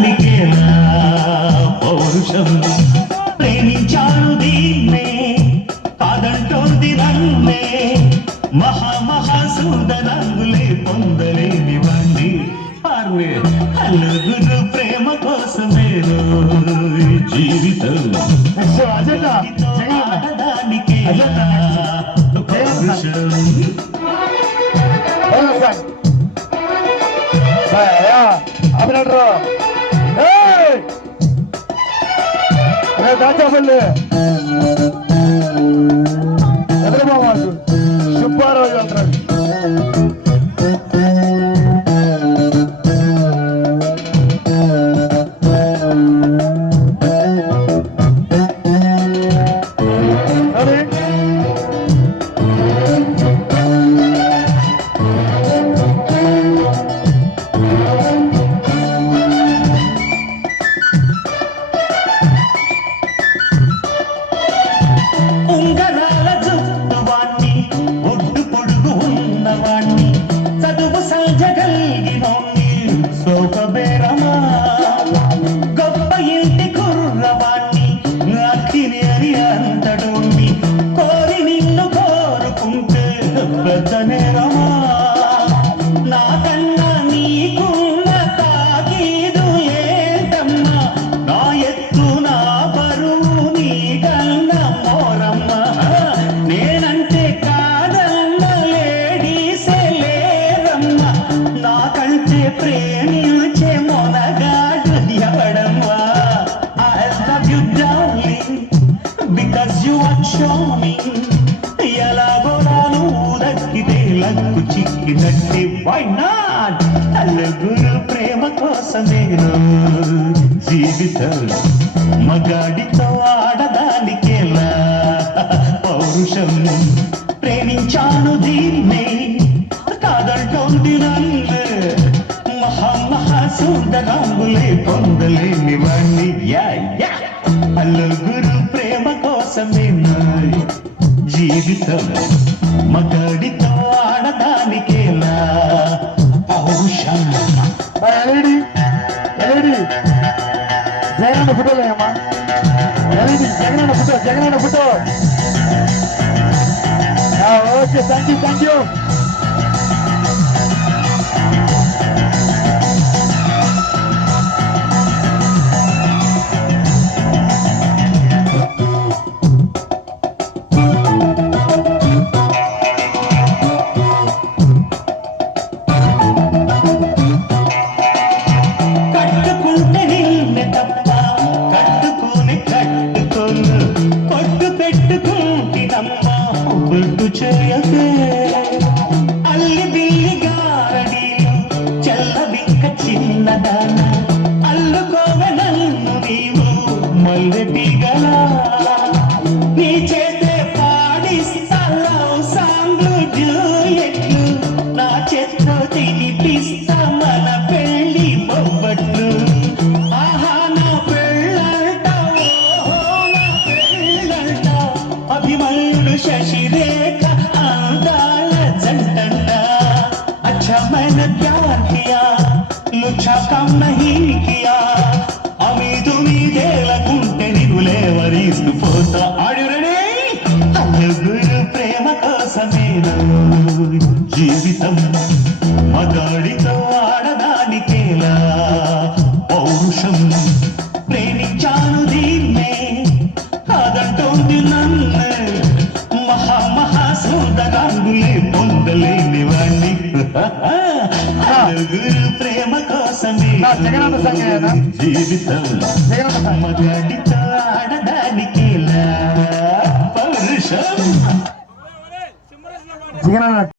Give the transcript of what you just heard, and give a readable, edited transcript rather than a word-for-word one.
ఆడదానికేలా పౌరుషం ప్రేమించాను దీన్నే కాదంటోంది నన్నే మహాసుందరంగులే పొందలేని వాణ్ణి అల్లుగురు ప్రేమ కోసమే జీవితం ఆడదానికేలా పౌరుషం దాచాపల్లి చంద్రబాబు సుబ్బారావు అంటారు. ఉంగరాల జుట్టువాణ్ణి ఒడ్డు పొడుగు ఉన్నవాణ్ణి చదువు సంజగలిగినోణ్ణి సోపబేరమా గొప్ప ఇంటి కుర్రవాణ్ణి అక్కిని అని అంతడోణ్ణి కోరి నిన్ను కోరుకుంటే పెద్దనేరమా నాకన్నా నీకున్న తాకీదు ఏంటమ్మా నా ఎత్తు నా బరువు నీకన్నా మోరమ్మా నేనంటే కాదన్న లేడీసే లేరమ్మా నాకంటే ప్రేమించే Monagadu ఎవడమ్మా I love you darling because you are charming ఎలాగో నాను దక్కితే లక్కు చిక్కినట్టే why not అల్లుగురు ప్రేమ కోసమేను జీవితం మగాడితో ఆడదానికేలా పౌరుషం ప్రేమించాను దీన్నే కాదంటోంది నన్ను మహాసుందరంగులే పొందలేని వాణ్ణి అల్లుగురు ప్రేమ కోసమేను జీవితం మగాడితో ఆడదానికేలా పౌరుషం. ఎల్ఈడి జగనన్న ఫోటోలేమ్మా. LED Jagananna photo. Okay, thank you. కట్టుకుంటే నిన్ను తప్ప కట్టుకోను పొట్టు పెట్టుకుంటినమ్మా బొట్టు చేయకే అల్లి బిల్లి గారడీలు చల్లవింక చిన్నదాన అల్లుకోవె నన్ను నీవు మల్లెటిగలా నీ చేతే పాడిస్తా లవ్ సాంగ్లు డ్యూయెట్లు నా చేత్తో తినిపిస్తా మన పెళ్లి బొబ్బట్లు ఆహా నా పెళ్ళంట ఓహో నా పెళ్ళంట అభిమన్యుడు శశిరేఖ అందాల జంటంట अच्छा मैंने प्यार किया लुच्छा कम नहीं किया అమీదు మీదేలకుంటే నిగులేవరీస్తూ పోతా ఆడురనే అల్లుగురు ప్రేమ కోసమేను జీవితం మగాడితో ఆడదానికేలా పౌరుషం ప్రేమించాను దీన్నే కాదంటోంది నన్ను మహాసుందరంగులే పొందలేని వాణ్ణి అల్లుగురు ప్రేమ కోసమే జీవితం మగాడితో ఆడదానికేలా పౌరుషం.